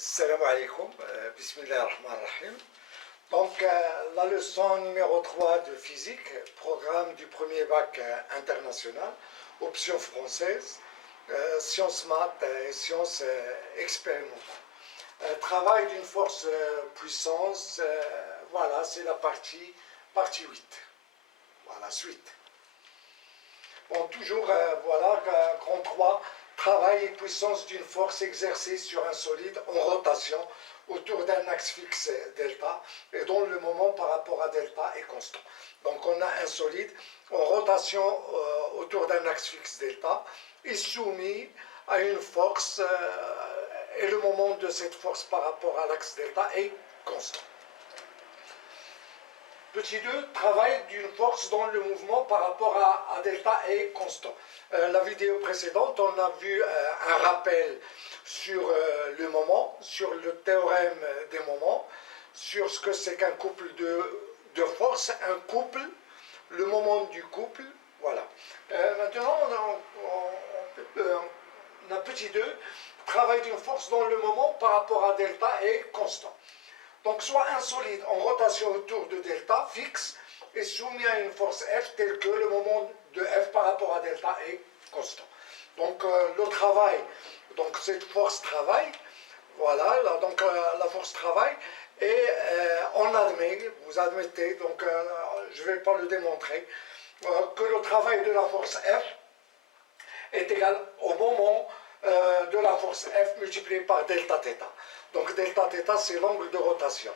Salam alaikum, bismillah ar-Rahman ar-Rahim. Donc, la leçon numéro 3 de physique, programme du premier bac international, option française, sciences maths et sciences expérimentales. Travail d'une force puissance, voilà, c'est la partie 8. Voilà, suite. Bon, toujours, voilà, grand 3, travail et puissance d'une force exercée sur un solide en rotation autour d'un axe fixe delta et dont le moment par rapport à delta est constant. Donc on a un solide en rotation autour d'un axe fixe delta et soumis à une force et le moment de cette force par rapport à l'axe delta est constant. Petit 2, travail d'une force dont le mouvement par rapport à delta est constant. La vidéo précédente, on a vu un rappel sur le moment, sur le théorème des moments, sur ce que c'est qu'un couple de forces, un couple, le moment du couple, voilà. Maintenant, on a petit 2, travail d'une force dont le moment par rapport à delta est constant. Donc, soit un solide en rotation autour de delta fixe et soumis à une force F telle que le moment de F par rapport à delta est constant. Donc, le travail, donc cette force travail, voilà, donc la force travail, et on admet, vous admettez, donc je ne vais pas le démontrer, que le travail de la force F est égal au moment de la force F multiplié par delta θ. Donc delta θ, c'est l'angle de rotation.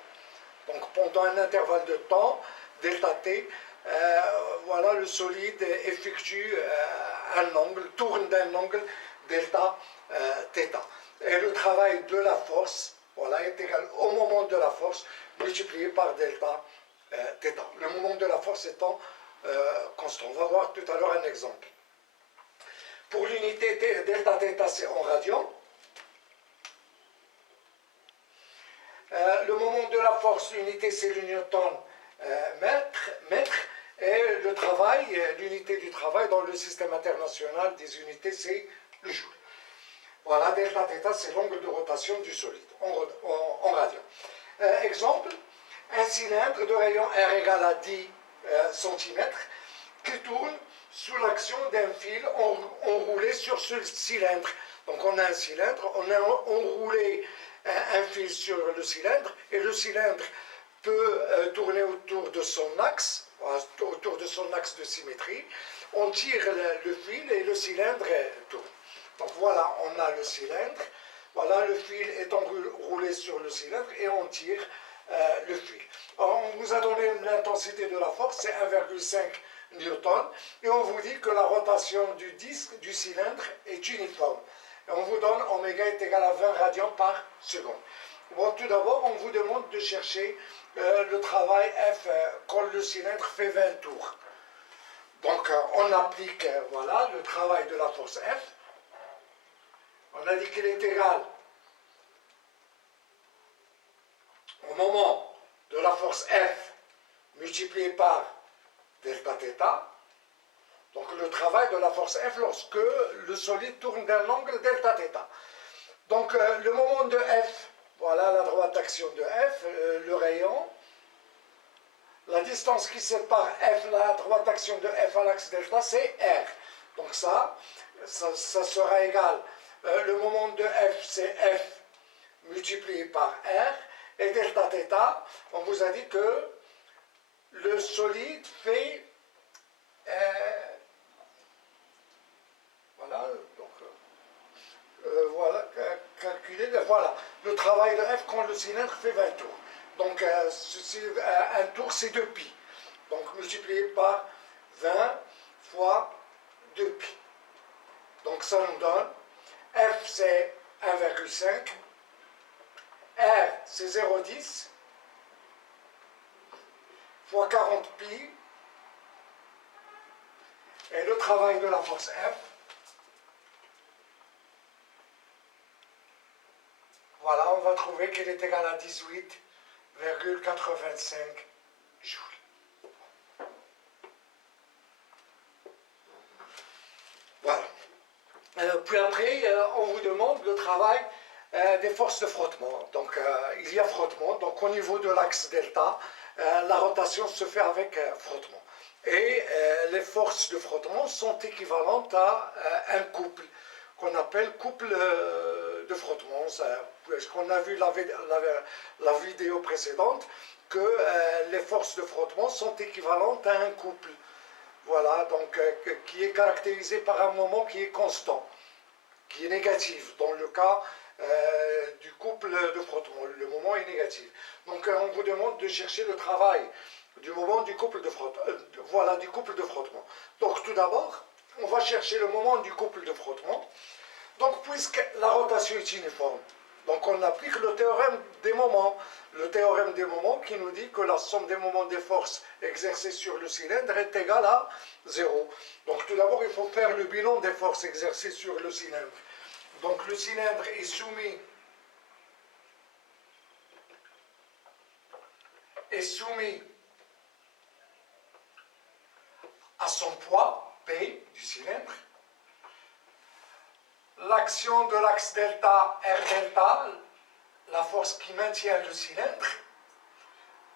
Donc pendant un intervalle de temps, delta t, voilà, le solide effectue un angle, tourne d'un angle delta θ. Et le travail de la force, voilà, est égal au moment de la force multiplié par delta θ. Le moment de la force étant constant. On va voir tout à l'heure un exemple. Pour l'unité delta θ, c'est en radians. Le moment de la force, l'unité, c'est le newton mètre. Et le travail, l'unité du travail dans le système international des unités, c'est le joule. Voilà, delta θ, c'est l'angle de rotation du solide en radians. Exemple, un cylindre de rayon R égale à 10 cm qui tourne sous l'action d'un fil enroulé sur ce cylindre. Donc on a un cylindre, on a enroulé un fil sur le cylindre et le cylindre peut tourner autour de son axe de symétrie. On tire le fil et le cylindre tourne. Donc voilà, on a le cylindre, voilà, le fil est enroulé sur le cylindre et on tire le fil. Alors, on vous a donné l'intensité de la force, c'est 1,5 newton, et on vous dit que la rotation du disque, du cylindre, est uniforme. Et on vous donne oméga est égal à 20 radians par seconde. Bon, tout d'abord, on vous demande de chercher le travail F quand le cylindre fait 20 tours. Donc, on applique, voilà, le travail de la force F. On a dit qu'il est égal au moment de la force F multiplié par delta θ. Donc le travail de la force F lorsque le solide tourne d'un angle delta θ. Donc le moment de F, voilà la droite action de F, le rayon. La distance qui sépare F, la droite action de F à l'axe delta, c'est R. Donc ça sera égal. Le moment de F, c'est F multiplié par R. Et delta θ, on vous a dit que le solide fait... voilà, donc... voilà, calculer, voilà, le travail de F quand le cylindre fait 20 tours. Donc, un tour, c'est 2 pi. Donc, multiplié par 20 fois 2 pi. Donc, ça nous donne, F, c'est 1,5, R, c'est 0,10, fois 40 pi, et le travail de la force F, voilà, on va trouver qu'il est égal à 18,85 joules. Voilà. Puis après, on vous demande le travail des forces de frottement. Donc il y a frottement, donc au niveau de l'axe delta, la rotation se fait avec frottement. Et les forces de frottement sont équivalentes à un couple qu'on appelle couple de frottement. Puisqu'on a vu la vidéo précédente que les forces de frottement sont équivalentes à un couple. Voilà, donc qui est caractérisé par un moment qui est constant, qui est négatif. Dans le cas du couple de frottement, le moment est négatif. Donc on vous demande de chercher le travail du moment du couple de frottement. Voilà, du couple de frottement. Donc tout d'abord, on va chercher le moment du couple de frottement. Donc puisque la rotation est uniforme, donc on applique le théorème des moments. Le théorème des moments qui nous dit que la somme des moments des forces exercées sur le cylindre est égale à 0. Donc tout d'abord, il faut faire le bilan des forces exercées sur le cylindre. Donc le cylindre est soumis à son poids, P du cylindre. L'action de l'axe delta, R delta, la force qui maintient le cylindre.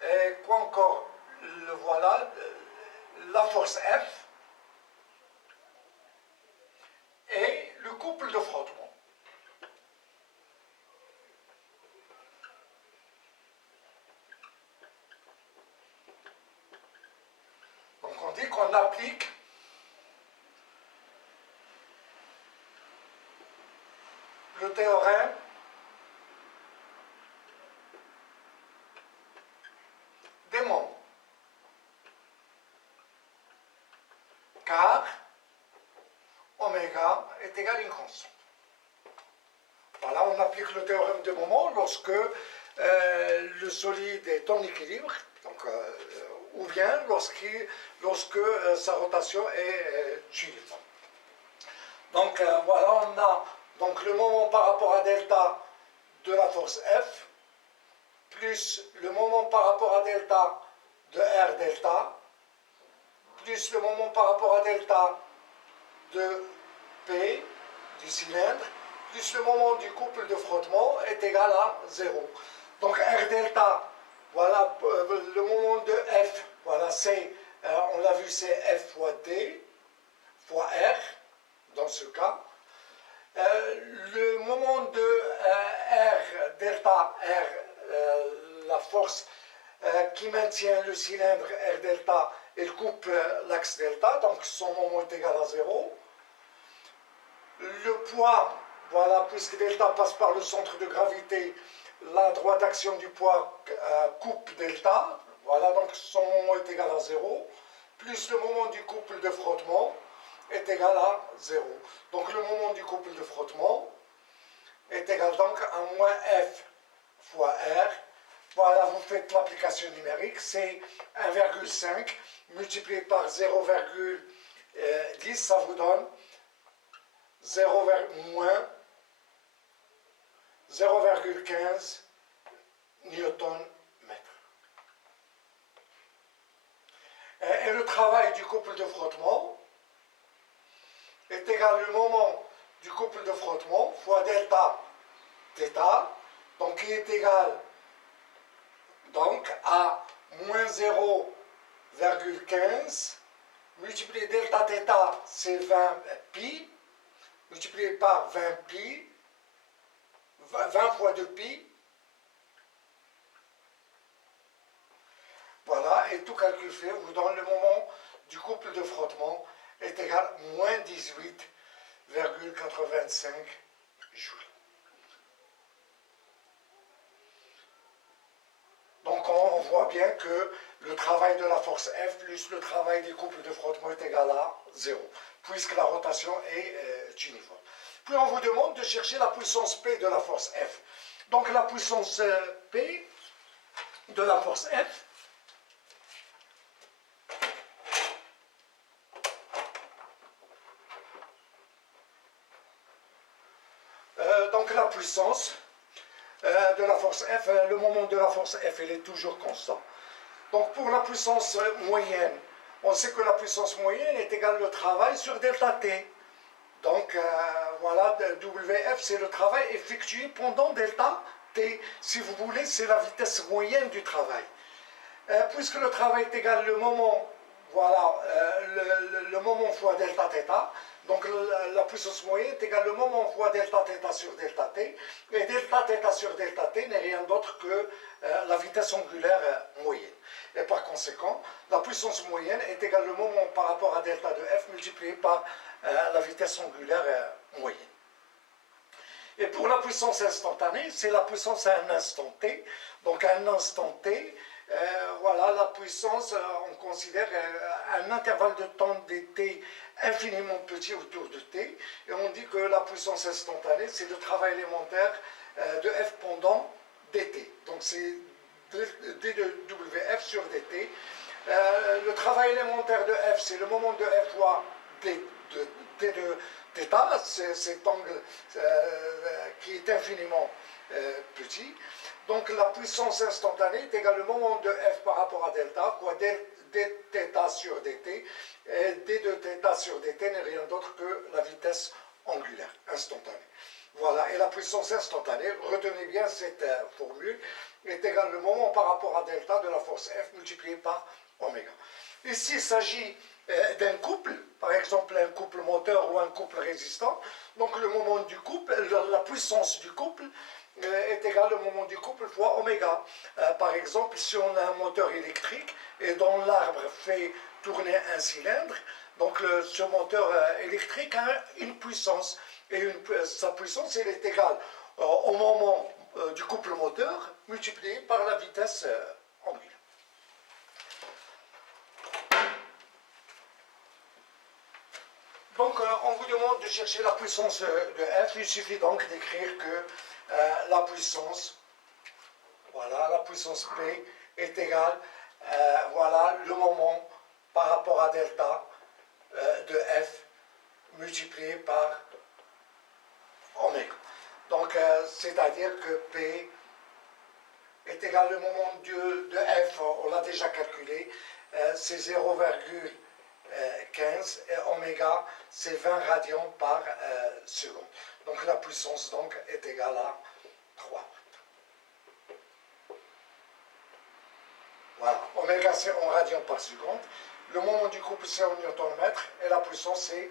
Et quoi encore? Le voilà, la force F et le couple de frottement. Donc on dit qu'on applique le théorème des moments. Car oméga est égal à une constante. Voilà, on applique le théorème des moments lorsque le solide est en équilibre, donc, ou bien lorsque sa rotation est uniforme. Donc voilà, on a donc le moment par rapport à delta de la force F, plus le moment par rapport à delta de R delta, plus le moment par rapport à delta de P du cylindre, plus le moment du couple de frottement est égal à 0. Donc R delta, voilà le moment de F, voilà c'est, on l'a vu, c'est F fois D, fois R, dans ce cas. Le moment de R, delta R, la force qui maintient le cylindre R delta, elle coupe l'axe delta, donc son moment est égal à 0. Le poids, voilà, puisque delta passe par le centre de gravité, la droite d'action du poids coupe delta, voilà, donc son moment est égal à 0, plus le moment du couple de frottement est égal à 0. Donc le moment du couple de frottement est égal donc à moins F fois R. Voilà, vous faites l'application numérique, c'est 1,5 multiplié par 0,10, ça vous donne 0,15 Newton-mètre. Et le travail du couple de frottement est égal au moment du couple de frottement fois delta θ, donc qui est égal donc à moins 0,15 multiplié delta θ, c'est 20 pi, multiplié par 20 pi, 20 fois 2 pi. Voilà, et tout calcul fait vous donne le moment du couple de frottement est égal à moins 18,85 joules. Donc on voit bien que le travail de la force F plus le travail des couples de frottement est égal à 0, puisque la rotation est uniforme. Puis on vous demande de chercher la puissance P de la force F. Donc la puissance P de la force F, donc la puissance de la force F, le moment de la force F, il est toujours constant. Donc pour la puissance moyenne, on sait que la puissance moyenne est égale au travail sur delta T. Donc voilà, WF c'est le travail effectué pendant delta T. Si vous voulez, c'est la vitesse moyenne du travail. Puisque le travail est égal le moment, voilà, le moment fois delta θ, donc la puissance moyenne est égale le moment fois delta θ sur delta t, et delta θ sur delta t n'est rien d'autre que la vitesse angulaire moyenne. Et par conséquent, la puissance moyenne est égale le moment par rapport à delta de f multiplié par la vitesse angulaire moyenne. Et pour la puissance instantanée, c'est la puissance à un instant t. Donc à un instant t, voilà, la puissance, on considère un intervalle de temps dt infiniment petit autour de t. Et on dit que la puissance instantanée, c'est le travail élémentaire de f pendant dt. Donc c'est d de wf sur dt. Le travail élémentaire de f, c'est le moment de f fois d de θ, c'est cet angle qui est infiniment petit. Donc la puissance instantanée est égale au moment de f par rapport à delta, quoi dθ sur dt, et d de θ sur dt n'est rien d'autre que la vitesse angulaire instantanée. Voilà, et la puissance instantanée, retenez bien cette formule, est égale au moment par rapport à delta de la force F multiplié par oméga. Ici, il s'agit d'un couple, par exemple un couple moteur ou un couple résistant. Donc le moment du couple, la puissance du couple est égale au moment du couple fois oméga. Par exemple, si on a un moteur électrique et dont l'arbre fait tourner un cylindre, donc ce moteur électrique a une puissance. Et sa puissance, elle est égale au moment du couple moteur multiplié par la vitesse angulaire. Donc on vous demande de chercher la puissance de F. Il suffit donc d'écrire que la puissance, voilà, la puissance P est égale, voilà, le moment par rapport à delta de F multiplié par oméga. Donc, c'est-à-dire que P est égal au moment de F, on l'a déjà calculé, c'est 0,15 et oméga, c'est 20 radians par seconde. Donc, la puissance donc, est égale à 3. Voilà, oméga c'est en radians par seconde, le moment du couple c'est en newton-mètre et la puissance c'est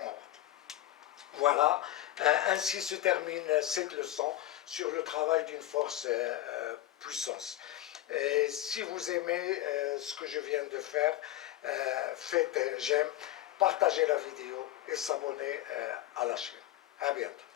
en watt. Voilà, ainsi se termine cette leçon sur le travail d'une force puissance. Et si vous aimez ce que je viens de faire, faites j'aime, partagez la vidéo et s'abonnez à la chaîne. À bientôt.